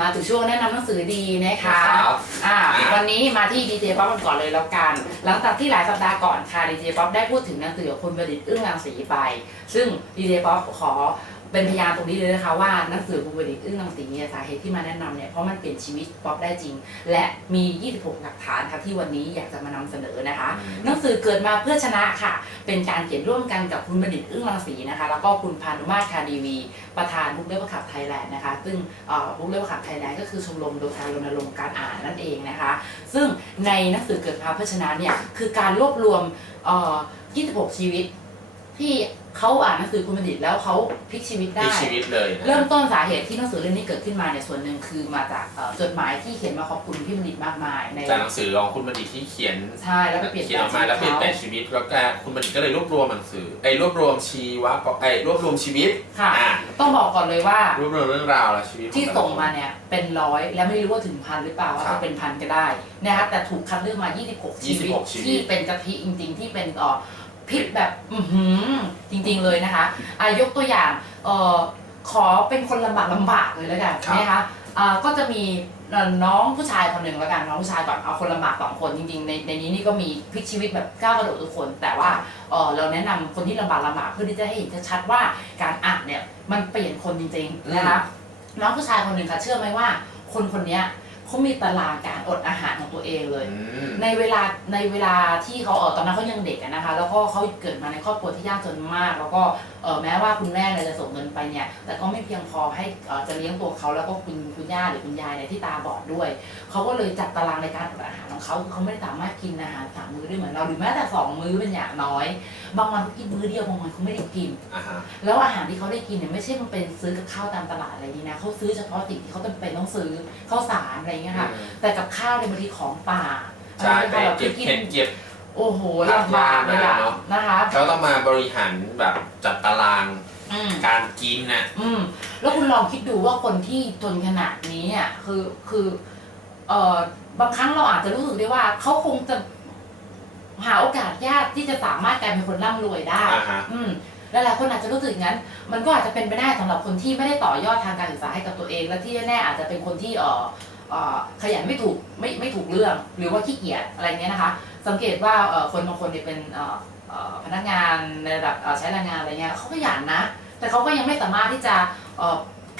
มาถึงช่วงแนะนำหนังสือดีนะคะครับอ่าอ่าวันนี้มาที่ดีเจป๊อปกันก่อนเลยแล้วกัน หลังจากที่หลายสัปดาห์ก่อนค่ะดีเจป๊อปได้พูดถึงหนังสือของคุณประดิษฐ์อึ้งรังสีไป ซึ่งดีเจป๊อปขอ เป็นพยานตรงนี้เลยนะคะว่าหนังสือคุณประดิษฐ์อึ้งรังสีเนี่ยสาเหตุที่มาแนะนำเนี่ยเพราะมันเปลี่ยนชีวิตป๊อปได้จริง และมี 26 หลักฐานค่ะที่วันนี้อยากจะมานำเสนอนะคะ หนังสือเกิดมาเพื่อชนะค่ะ เป็นการเขียนร่วมกันกับคุณบัณฑิตอึ้งรังสีนะคะ แล้วก็คุณพานุมาตรคาดีวี ประธานบุ๊กเล่มขับไทยแลนด์นะคะ ซึ่งบุ๊กเล่มขับไทยแลนด์ก็คือชมรมโดยการรณรงค์การอ่านนั่นเองนะคะ ซึ่งในหนังสือเกิดมาเพื่อชนะเนี่ยคือการรวบรวมเอ่อ26 ชีวิต ที่เขาอ่านหนังสือคุณบัณฑิตแล้วเขาพลิกชีวิตพลิได้กชีวิตเลยนะเริ่มต้นสาเหตุที่หนังสือเล่มนี้เกิดขึ้นมาเนี่ยส่วนหนึ่งคือมาจากเอ่อจดหมายที่เขียนมาขอบคุณพี่บัณฑิตมากมายในจากหนังสือของคุณบัณฑิตที่เขียน ใช่แล้วก็เปลี่ยนเขียนออกมาแล้วเปลี่ยนแปลงชีวิตแล้วก็คุณบัณฑิตก็เลยรวบรวมหนังสือไอ้ยรวบรวมชีวะไอ้ยรวบรวมชีวิตค่ะ อ่าต้องบอกก่อนเลยว่า รวบรวมเรื่องราวและชีวิตที่ขอแต่ละส่งคนมาเนี่ยเป็นร้อยและไม่รู้ว่าถึงพันหรือเปล่าว่าครัจะบเป็นพันก็ได้นะคะแต่ถูกคัดเลือกมา 26 ชีวิต26ชีวิตที่เป็นกะทิจริงๆ ที่เป็นเอ่อ พริกแบบอือหือจริงๆเลยนะคะอายกตัวอย่างเอ่อขอเป็นคนลำบากลำบากเลยแล้วกันนะคะอ่าก็จะมีเอ่อน้องผู้ชายคนหนึ่งแล้วกันน้องผู้ชายก่อนเอาคนลำบากสองคนจริงๆในในนี้นี่ก็มีพลิกชีวิตแบบก้าวกระโดดทุกคน แต่ว่าเออเราแนะนำคนที่ลำบากลำบากเพื่อที่จะให้เห็นชัดๆว่าการอ่านเนี่ยมันเปลี่ยนคนจริงๆนะคะน้องผู้ชายคนหนึ่งค่ะเชื่อไหมว่า คนคนเนี้ย เขามีตารางการอดอาหารของตัวเองเลยอืมในเวลาในเวลาที่เขาเออตอนนั้นเขายังเด็กอะนะคะ แล้วก็เขาเกิดมาในครอบครัวที่ยากจนมาก แล้วก็เออแม้ว่าคุณแม่เนี่ยจะส่งเงินไปเนี่ย แต่ก็ไม่เพียงพอให้เอ่อจะเลี้ยงตัวเขาแล้วก็คุณคุณย่าหรือคุณยายเนี่ยที่ตาบอดด้วยเขาก็เลยจัดตารางในการอดอาหารของเขาคือเขาไม่ได้สามารถกินอาหารสามมื้อได้เหมือนเราหรือแม้แต่สองมื้อเป็นอย่างน้อย บางวันเขากินมื้อเดียวบางวันเขาไม่ได้กินอ่าฮะแล้วอาหารที่เขาได้กินเนี่ยไม่ใช่มันเป็นซื้อกับข้าวตามตลาดอะไรนี้นะเขาซื้อเฉพาะสิ่งที่เขาจำเป็นต้องซื้อข้าวสารอะไรเงี้ยค่ะอืมแต่กับข้าวในยบางทีของป่าใช่ไปอะไรเก็บที่เห็ดเก็บ โอ้โหลำบากเลยอะเนอะ นะคะแล้วต้องมาบริหารแบบจัดตารางอืม การกินน่ะ อืมแล้วคุณลองคิดดูว่าคนที่จนขนาดนี้อะคือคือเอ่อบางครั้งเราอาจจะรู้สึกได้ว่าเขาคงจะหาโอกาสยากที่จะสามารถกลายเป็นคนร่ำรวยได้ อ่าฮะ อืมหลายๆคนอาจจะรู้สึกอย่างนั้น มันก็อาจจะเป็นไปได้สำหรับคนที่ไม่ได้ต่อยอดทางการศึกษาให้กับตัวเอง และที่แน่ๆอาจจะเป็นคนที่เอ่อเอ่อ ขยันไม่ถูกไม่ไม่ถูกเรื่องหรือว่าขี้เกียจอะไรเงี้ยนะคะ สังเกตว่าคนบางคนเนี่ยเป็นพนักงานในระดับใช้แรงงานอะไรเงี้ยเขาขยันนะ แต่เขาก็ยังไม่สามารถที่จะ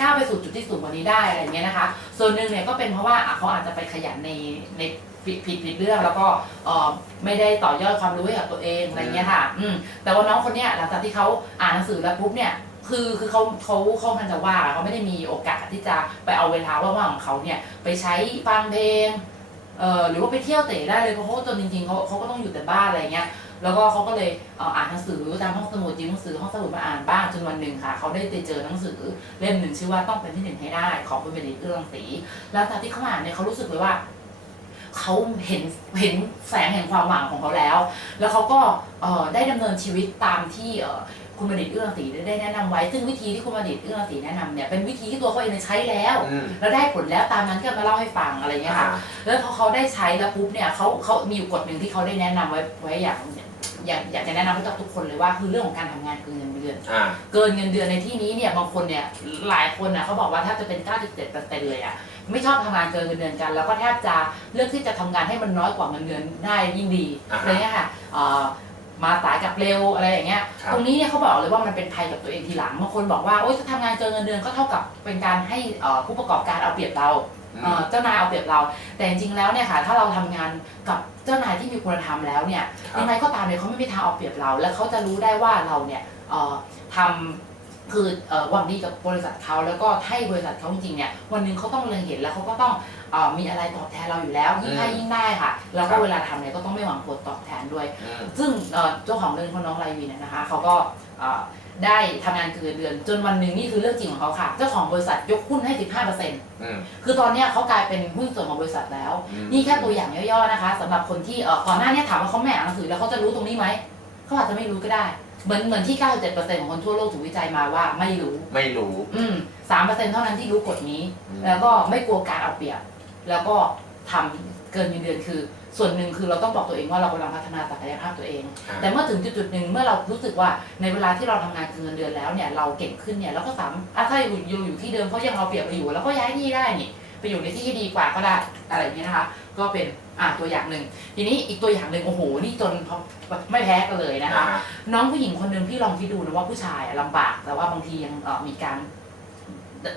ก้าวไปสู่จุดที่สูงกว่านี้ได้อะไรเงี้ยนะคะ ส่วนหนึ่งเนี่ยก็เป็นเพราะว่าเขาอาจจะไปขยันในในผิดผิดผิดเรื่องแล้วก็ไม่ได้ต่อยอดความรู้ให้กับตัวเองอะไรเงี้ยค่ะแต่ว่าน้องคนเนี้ยหลังจากที่เขาอ่านหนังสือแล้วปุ๊บเนี่ย คือคือเขาเขาเขาพันจะว่าเขาไม่ได้มีโอกาสที่จะไปเอาเวลาว่างๆของเขาเนี่ยไปใช้ฟังเพลงเอ่อหรือว่าไปเที่ยวเตะได้เลยเพราะเขาจนจริงๆเขาเขาก็ต้องอยู่แต่บ้านอะไรเงี้ยแล้วก็เขาก็เลยเอ่านหนังสือตามห้องสมุดยืมหนังสือห้องสมุดมาอ่านบ้างจนวันหนึ่งค่ะเขาได้ไปเจอหนังสือเล่มหนึ่งชื่อว่าต้องเป็นที่หนึ่งให้ได้ของคุณเบนดิตเอื้องศรีแล้วจากที่เขาอ่านเนี่ยเขารู้สึกเลยว่าเขาเห็นเห็นแสงแห่งความหวังของเขาแล้ว แล้วเขาก็เอ่อได้ดำเนินชีวิตตามที่ เอ่อคุณบัณฑิตเอื้องศรีได้แนะนำไว้ ซึ่งวิธีที่คุณบัณฑิตเอื้องศรีแนะนำเนี่ยเป็นวิธีที่ตัวเขาเองเนี่ยใช้แล้วอืมแล้วได้ผลแล้วตามนั้นก็มาเล่าให้ฟังอะไรเงี้ยค่ะ แล้วพอเขาได้ใช้แล้วปุ๊บเนี่ยเขาเขามีอยู่กฎหนึ่งที่เขาได้แนะนำไว้ไว้อย่างอยากอยากจะแนะนำให้กับทุกคนเลยว่าคือเรื่องของการทำงานคือเงินเดือนอ่าเกินเงินเดือนในที่นี้เนี่ยบางคนเนี่ยหลายคนนะเขาบอกว่าแทบจะเป็น 97%เลยอะไม่ชอบทำงานเกินเงินเดือนกัน แล้วก็แทบจะเลือกที่จะทำงานให้มันน้อยกว่าเงินเดือนได้ยิ่งดีอ่าฮะอะไรเงี้ยค่ะเอ่อ มาสายกลับเร็วอะไรอย่างเงี้ย ครับ ตรงนี้เนี่ยเขาบอกเลยว่ามันเป็นภัยกับตัวเองทีหลังบางคนบอกว่าโอ๊ยจะทำงานเกินเงินเดือนก็เท่ากับเป็นการให้เอ่อผู้ประกอบการเอาเปรียบเราอืเอ่มอเจ้านายเอาเปรียบเรา แต่จริงๆแล้วเนี่ยค่ะ ถ้าเราทำงานกับเจ้านายที่มีคุณธรรมแล้วเนี่ย ครับ ยังไงก็ตามเนี่ยเขาไม่มีทางเอาเปรียบเรา และเขาจะรู้ได้ว่าเราเนี่ยเอ่อทำ คือเอ่อหวังดีกับบริษัทเขาแล้วก็ให้บริษัทเขาจริงๆเนี่ยวันหนึ่งเขาต้องเล็งเห็นแล้วเขาก็ต้องเอ่อมีอะไรตอบแทนเราอยู่แล้วยิ่งให้ยิ่งได้ค่ะ แล้วก็เวลาทำเนี่ยก็ต้องไม่หวังผลตอบแทนด้วยอืมซึ่งเอ่อเจ้าของเรื่องคนน้องไรวีเนี่ยนะคะเขาก็เอ่อได้ทำงานเกินเดือนจนวันหนึ่งนี่คือเรื่องจริงของเขาค่ะ เจ้าของบริษัทยกหุ้นให้ 15%อืมคือตอนเนี้ยเขากลายเป็นหุ้นส่วนของบริษัทแล้วอืมนี่แค่ตัวอย่างย่อๆนะคะสำหรับคนที่เอ่อก่อนหน้าเนี้ถามว่าเขาไม่อ่านหนังสือแล้วเขาจะรู้ตรงนี้ไหมเขาอาจจะไม่รู้ก็ได้ เหมือนเหมือนที่ 97%ของคนทั่วโลกถูกวิจัยมาว่าไม่รู้ ไม่รู้ อืม3%เท่านั้นที่รู้กฎนี้ อืม แล้วก็ไม่กลัวการเอาเปรียบ แล้วก็ทำเกินเงินเดือนคือ ส่วนหนึ่งคือเราต้องบอกตัวเองว่าเรากำลังพัฒนาศักยภาพตัวเอง อ่าแต่เมื่อถึงจุดๆหนึ่งเมื่อเรารู้สึกว่าในเวลาที่เราทำงานเกินเงินเดือนแล้วเนี่ยเราเก่งขึ้นเนี่ยเราก็สามารถอะถ้าอยู่อยู่อยู่ที่เดิมเขายังเอาเปรียบเราอยู่เราก็ย้ายที่ได้นี่ไปอยู่ในที่ที่ดีกว่าก็ได้อะไรอย่างเงี้ยนะคะ ก็เป็น อ่าตัวอย่างหนึ่งทีนี้อีกตัวอย่างหนึ่งโอ้โหนี่จนไม่แพ้กันเลยนะคะอ่าน้องผู้หญิงคนหนึ่งพี่ลองคิดดูนะว่าผู้ชายอะลำบากแต่ว่าบางทียังเอ่อมีการ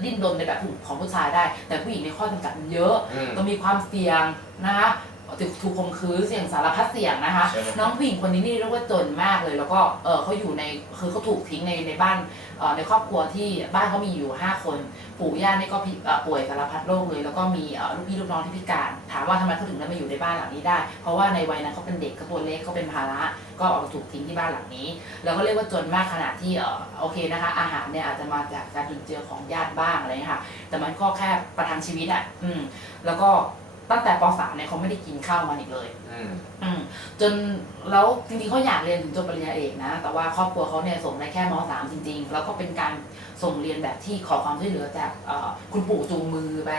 ดิ้นรนในแบบของผู้ชายได้ แต่ผู้หญิงในข้อจำกัดมันเยอะอืมต้องมีความเสี่ยงนะคะถูก ถูกข่มขืนเสี่ยงสารพัดเสี่ยงนะคะ ใช่ไหม น้องผู้หญิงคนนี้นี่เรียกว่าจนมากเลย แล้วก็เออเขาอยู่ในคือเขาถูกทิ้งในในบ้านเอ่อในครอบครัวที่บ้านเขามีอยู่ 5 คน ปู่ย่านี่ก็พิเอ่อป่วยสารพัดโรคเลย แล้วก็มีเอ่อลูกพี่ลูกน้องที่พิการ ถามว่าทำไมเขาถึงได้มาอยู่ในบ้านหลังนี้ได้ เพราะว่าในวัยนั้นเขาเป็นเด็กเขาตัวเล็กเขาเป็นภาระก็เอาถูกทิ้งที่บ้านหลังนี้ แล้วก็เรียกว่าจนมากขนาดที่เออโอเคนะคะ อาหารเนี่ยอาจจะมาจากการจุนเจือของญาติบ้างอะไรเงี้ยค่ะ แต่มันก็แค่ประทังชีวิตอะอืม แล้วก็ ตั้งแต่ป .3 เนี่ยเขาไม่ได้กินข้าวมาอีกเลย อืม อืมจนแล้วจริงๆเขาอยากเรียนถึงจบปริญญาเอกนะ แต่ว่าครอบครัวเขาเนี่ยส่งได้แค่ม .3 จริง ๆ แล้วก็เป็นการส่งเรียนแบบที่ขอความช่วยเหลือจากเอ่อคุณปู่จูงมือไป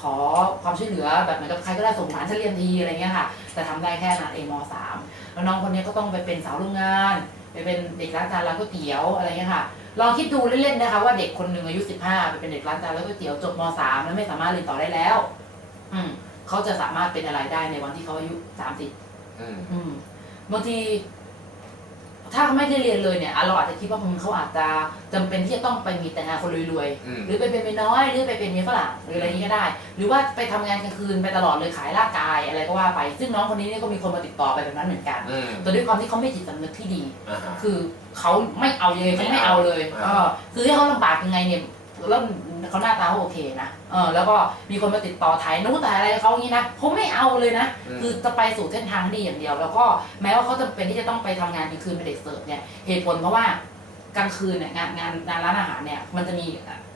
ขอความช่วยเหลือแบบเหมือนกับใครก็ได้ส่งหลานฉันเรียนทีอะไรเงี้ยค่ะ แต่ทำได้แค่นั้นเองม .3 แล้วน้องคนนี้ก็ต้องไปเป็นสาวโรงงาน ไปเป็นเด็กร้านจานร้านก๋วยเตี๋ยวอะไรเงี้ยค่ะลองคิดดูเล่นๆนะคะว่าเด็กคนหนึ่งอายุ 15ไปเป็นเด็กร้านจานร้านก๋วยเตี๋ยวจบม .3 แล้วไม่สามารถเรียนต่อได้แล้ว อืม เขาจะสามารถเป็นอะไรได้ในวันที่เขาอายุ30อืมอืมบางที ถ้าไม่ได้เรียนเลยเนี่ยอะเราอาจจะคิดว่ามันเขาอาจจะจำเป็นที่จะต้องไปมีแต่งงานคนรวยอืมๆหรือไปเป็นเมียน้อย หรือไปเป็นเมียฝรั่งหรืออะไรอย่างนี้ก็ได้ หรือว่าไปทำงานกลางคืนไปตลอดเลยขายร่างกายอะไรก็ว่าไป ซึ่งน้องคนนี้เนี่ยก็มีคนมาติดต่อไปแบบนั้นเหมือนกันอืมแต่ด้วยความที่เขาไม่จิตสำนึกที่ดีอ่าฮะคือเขาไม่เอาเลยเขาไม่เอาเลยอ่าเออคือให้เขาลำบากยังไงเนี่ย แล้วเขาหน้าตาเขาโอเคนะเออแล้วก็มีคนมาติดต่อถ่ายนู้นถ่ายอะไรเขาอย่างนี้นะเขาไม่เอาเลยนะอืมคือจะไปสู่เส้นทางที่ดีอย่างเดียว แล้วก็แม้ว่าเขาจะเป็นที่จะต้องไปทำงานกลางคืนเป็นเด็กเสิร์ฟเนี่ยเหตุผลเพราะว่ากลางคืนเนี่ยงานงานงานร้านอาหารเนี่ยมันจะมี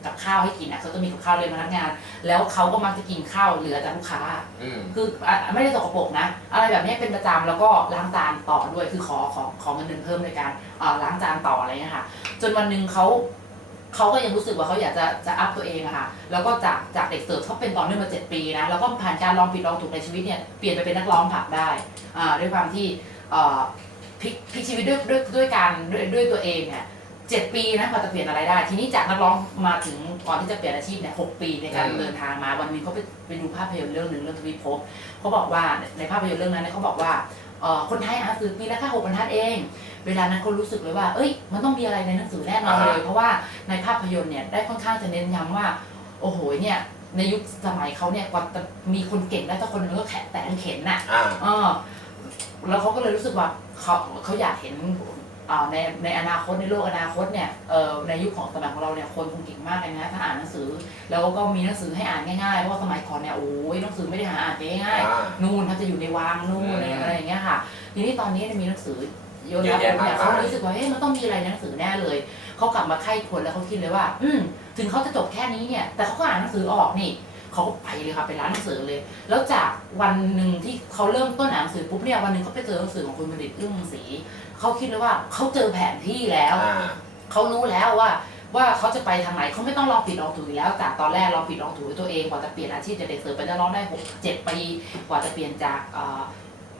กับข้าวให้กินอะเขาจะมีกับข้าวเลยนพนักงาน แล้วเขาก็มักจะกินข้าวเหลือจากลูกค้าอืมคืออะไม่ได้สกปรกนะ อะไรแบบนี้เป็นประจำแล้วก็ล้างจานต่อด้วยคือขอขอขอเงินเดือนเพิ่มในการเอ่อล้างจานต่ออะไรเงี้ยค่ะ จนวันหนึ่งเขา เขาก็ยังรู้สึกว่าเขาอยากจะจะอัพตัวเองอะค่ะ แล้วก็จากจากเด็กเสิร์ฟเขาเป็นต่อเนื่องมาเจ็ดปีนะ แล้วก็ผ่านการลองผิดลองถูกในชีวิตเนี่ย เปลี่ยนไปเป็นนักร้องผับได้อ่าด้วยความที่เอ่อพลิกพลิกชีวิตด้วยด้วยด้วยการด้วยด้วยตัวเองเนี่ยเจ็ดปีนะกว่าจะเปลี่ยนอะไรได้ ทีนี้จากนักร้องมาถึงก่อนที่จะเปลี่ยนอาชีพเนี่ยหกปีในการอืมเดินทางมา วันหนึงเขาไปไปดูภาพยนตร์เรื่องหนึ่งเรื่องทวีภพเขาบอกว่าในภาพยนตร์เรื่องนั้นเนยเขาบอกว่าเอ่อ คนไทยอ่านหนังสือปีละแค่หกบรรทัดเอง เวลานั้นเขารู้สึกเลยว่า เอ้ย มันต้องมีอะไรในหนังสือแน่นอนเลย เพราะว่าในภาพยนตร์เนี่ยได้ค่อนข้างจะเน้นย้ำว่า โอ้โหเนี่ยในยุคสมัยเขาเนี่ยกว่าจะมีคนเก่งได้สักคนหนึงก็แขนแต่งเข็นน่ะอ่า เออแล้วเขาก็เลยรู้สึกว่าเขาเขาอยากเห็นอ่า ในในอนาคตในโลกอนาคตเนี่ยเอ่อในยุคของสมัยของเราเนี่ยคนคงเก่งมากเลยนะถ้าอ่านหนังสือ แล้วก็มีหนังสือให้อ่านง่ายๆเพราะว่าสมัยก่อนเนี่ยโอ้ยหนังสือไม่ได้หาอ่านง่ายๆอ่านู่นเขาจะอยู่ในวังนู่นอืมอะไรอะไรอย่างเงี้ยค่ะ ทีนี้ตอนนี้เนี่ยมีหนังสือเยอะเยแยะอะแยะเนี่ยมากมายเขารู้สึกว่าเฮ้ยมันต้องมีอะไรในหนังสือแน่เลยเขากลับมาไข้ควรแล้วเขาคิดเลยว่า อืมถึงเขาจะจบแค่นี้เนี่ย แต่เขาก็อ่านหนังสือออกนี่ เขาก็ไปเลยค่ะไปร้านหนังสือเลย แล้วจากวันหนึ่งที่เขาเริ่มต้นอ่านหนังสือปุ๊บเนี่ยวันหนึ่งเขาไปเจอหนังสือของคุณบัณฑิตอึ้งศรีเขาคิดเลยว่าเขาเจอแผนที่แล้วอ่า เขารู้แล้วว่า ว่าเขาจะไปทางไหนเขาไม่ต้องลองผิดลองถูกอยู่แล้วจากตอนแรกลองผิดลองถูกด้วยตัวเองกว่าจะเปลี่ยนอาชีพจากเด็กเสิร์ฟเป็นนักร้องได้หกเจ็ดปีกว่าจะเปลี่ยนจากเอ่อ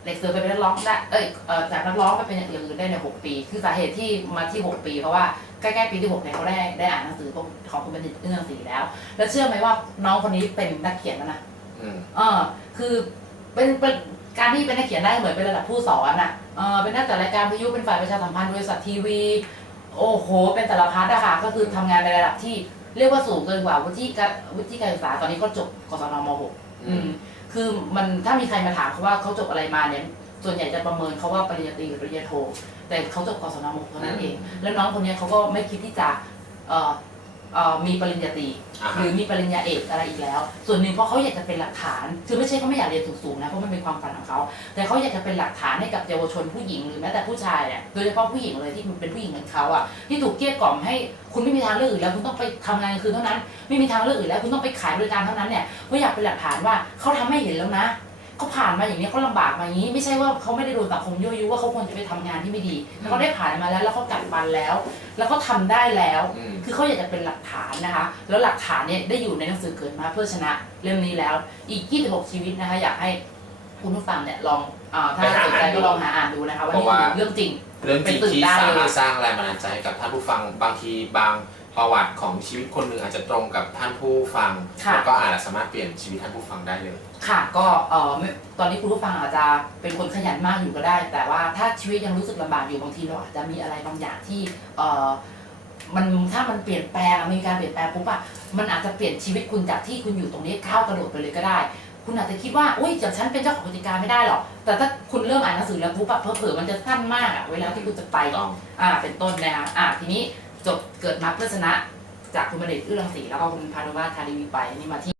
เด็กเสิร์ฟไปเป็นนักร้องได้เอ้ยเอ่อจากนักร้องไปเป็นอย่างอื่นได้ในหกปี คือสาเหตุที่มาที่หกปีเพราะว่า ใกล้ๆปีที่หกเนี่ยเขาได้ได้อ่านหนังสือของคุณบัณฑิตเรื่องสีแล้ว แล้วเชื่อไหมว่าน้องคนนี้เป็นนักเขียนแล้วนะอืมเออ คือเป็นเป็นการที่เป็นนักเขียนได้เหมือนเป็นระดับผู้สอนอะเออเป็นนักจัดรายการวิทยุเป็นฝ่ายประชาสัมพันธ์บริษัททีวี โอ้โห เป็นสารพัดอะค่ะก็คือทำงานในระดับที่เรียกว่าสูงเกินกว่าวุฒิการวุฒิการศึกษาตอนนี้เขาจบกศนม .6 อืมคือมันถ้ามีใครมาถามเขาว่าเขาจบอะไรมาเนี่ย ส่วนใหญ่จะประเมินเขาว่าปริญญาตรีหรือปริญญาโท แต่เขาจบกศนม .6 เท่านั้นเอง แล้วน้องคนเนี้ยเขาก็ไม่คิดที่จะเอ่อเอ่อมีปริญญาตรีอ่าหฮะรือมีปริญญาเอกอะไรอีกแล้ว ส่วนหนึ่งเพราะเขาอยากจะเป็นหลักฐาน คือไม่ใช่เขาไม่อยากเรียนสูงๆนะเพราะมันเป็นความฝันของเขาแต่เขาอยากจะเป็นหลักฐานให้กับเยาวชนผู้หญิงหรือแม้แต่ผู้ชายเนี่ยโดยเฉพาะผู้หญิงเลยที่เป็นผู้หญิงเหมือนเขาอะที่ถูกเกลี้ยกล่อมให้คุณไม่มีทางเลือกอื่นแล้วคุณต้องไปทำงานกลางคืนเท่านั้น ไม่มีทางเลือกอื่นแล้วคุณต้องไปขายบริการเท่านั้นเนี่ยเขาอยากเป็นหลักฐานว่าเขาทำให้เห็นแล้วนะ เขาผ่านมาอย่างนี้เขาลำบากมาอย่างนี้ ไม่ใช่ว่าเขาไม่ได้โดนสังคมยั่วยุว่าเขาควรจะไปทำงานที่ไม่ดีแต่เขาได้ผ่านมาแล้ว แล้วเขากัดฟันแล้ว แล้วเขาทำได้แล้วอืมคือเขาอยากจะเป็นหลักฐานนะคะ แล้วหลักฐานเนี่ยได้อยู่ในหนังสือเกิดมาเพื่อชนะเล่มนี้แล้ว อีก 26 ชีวิตนะคะอยากให้คุณผู้ฟังเนี่ยลองอาถ้าไปหาสนใจอ่านดูก็ลองหาอ่านดูนะคะว่าเพนี่ราะว่าคือเรื่องจริงเรื่องจริงไปสืบที่ได้สาเลยมารถสร้างแรงบันดาลใจให้กับท่านผู้ฟังบางทีบาง ประวัติของชีวิตคนหนึ่งอาจจะตรงกับท่านผู้ฟัง ค่ะ แล้วก็อาจจะสามารถเปลี่ยนชีวิตท่านผู้ฟังได้เลย ค่ะก็เออไม่ตอนนี้คุณผู้ฟังอาจจะเป็นคนขยันมากอยู่ก็ได้ แต่ว่าถ้าชีวิตยังรู้สึกลำบากอยู่บางทีเราอาจจะมีอะไรบางอย่างที่เออมันถ้ามันเปลี่ยนแปลงอะมีการเปลี่ยนแปลงปุ๊บอะมันอาจจะเปลี่ยนชีวิตคุณจากที่คุณอยู่ตรงนี้ก้าวกระโดดไปเลยก็ได้ คุณอาจจะคิดว่าอุ้ยจากฉันเป็นเจ้าของกิจการไม่ได้หรอกแต่ถ้าคุณเริ่มอ่านหนังสือแล้วปุ๊บอะเผลอๆมันจะสั้นมากอะเวลาที่คุณจะไป ต้อง อ่าเป็นต้นนะคะอ่าทีนี้ จบเกิดมาเพื่อชนะ จากคุณบัณฑิตเอื้อรังสีแล้วก็คุณพานุมาตรคารีวีไปนี่มาที่